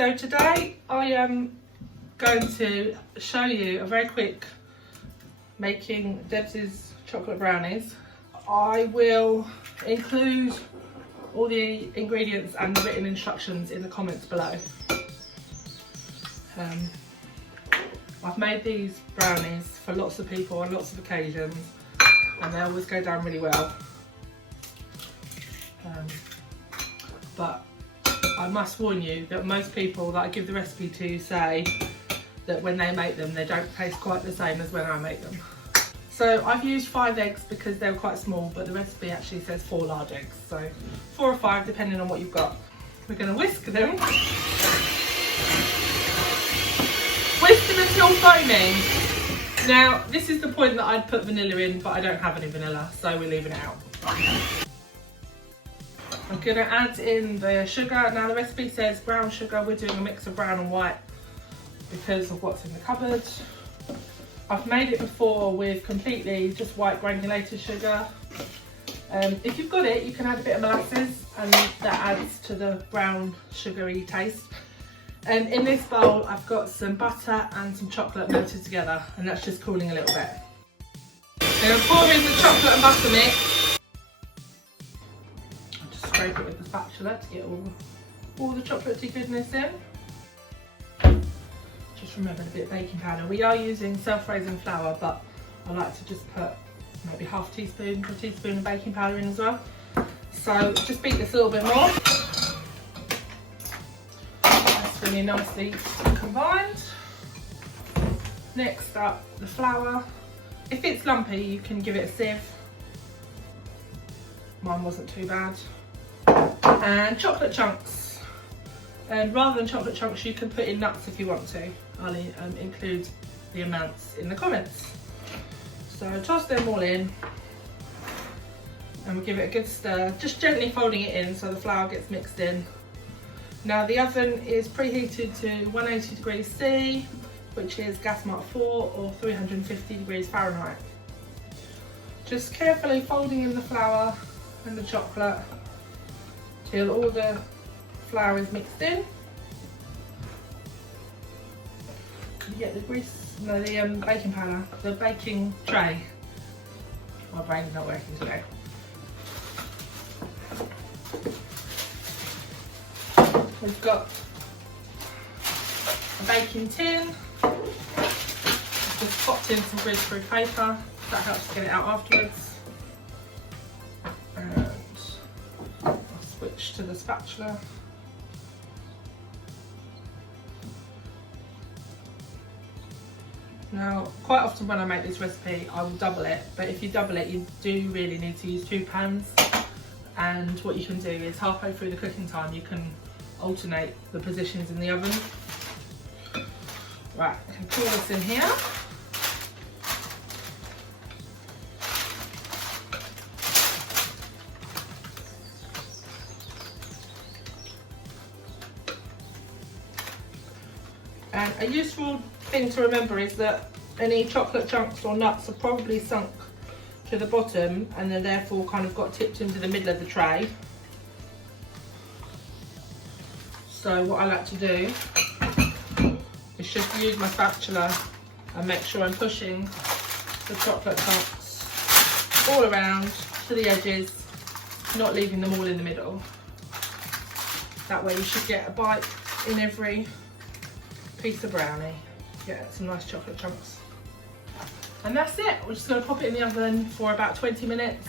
So today I am going to show you a very quick making Debs's chocolate brownies. I will include all the ingredients and the written instructions in the comments below. I've made these brownies for lots of people on lots of occasions and they always go down really well. But I must warn you that most people that I give the recipe to say that when they make them they don't taste quite the same as when I make them. So I've used 5 eggs because they were quite small, but the recipe actually says 4 large eggs, so 4 or 5 depending on what you've got. We're going to whisk them. Whisk them until foaming. Now this is the point that I'd put vanilla in, but I don't have any vanilla, so we're leaving it out. I'm going to add in the sugar. Now the recipe says brown sugar, we're doing a mix of brown and white because of what's in the cupboard. I've made it before with completely just white granulated sugar. If you've got it, you can add a bit of molasses and that adds to the brown sugary taste. In this bowl I've got some butter and some chocolate melted together and that's just cooling a little bit. Now I'm pouring the chocolate and butter mix. I'll just scrape it with the spatula to get all the chocolatey goodness in. Just remember a bit of baking powder. We are using self-raising flour, but I like to just put maybe half a teaspoon or a teaspoon of baking powder in as well. So just beat this a little bit more. That's really nicely combined. Next up, the flour. If it's lumpy, you can give it a sieve. Mine wasn't too bad. And chocolate chunks. And rather than chocolate chunks, you can put in nuts if you want to. I'll include the amounts in the comments. So toss them all in and we'll give it a good stir, just gently folding it in so the flour gets mixed in. Now the oven is preheated to 180 degrees C, which is gas mark 4 or 350 degrees Fahrenheit. Just carefully folding in the flour and the chocolate till all the flour is mixed in. You get the grease, no, the baking powder, the baking tray. My brain's not working today. We've got a baking tin. Just popped in some greaseproof paper. That helps to get it out afterwards. And I'll switch to the spatula. Now, quite often when I make this recipe, I will double it, but if you double it, you do really need to use 2 pans. And what you can do is halfway through the cooking time, you can alternate the positions in the oven. Right, I can pour this in here. And a useful thing to remember is that any chocolate chunks or nuts are probably sunk to the bottom and they're therefore kind of got tipped into the middle of the tray. So what I like to do is just use my spatula and make sure I'm pushing the chocolate chunks all around to the edges, not leaving them all in the middle. That way you should get a bite in every piece of brownie. Get some nice chocolate chunks. And that's it. We're just going to pop it in the oven for about 20 minutes.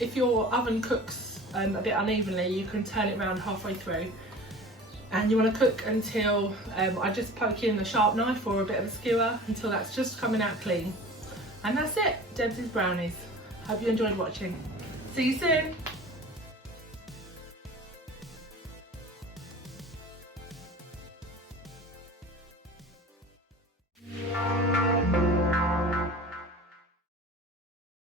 If your oven cooks a bit unevenly, you can turn it around halfway through. And you want to cook until I just poke in the sharp knife or a bit of a skewer until that's just coming out clean. And that's it. Debs's brownies. Hope you enjoyed watching. See you soon.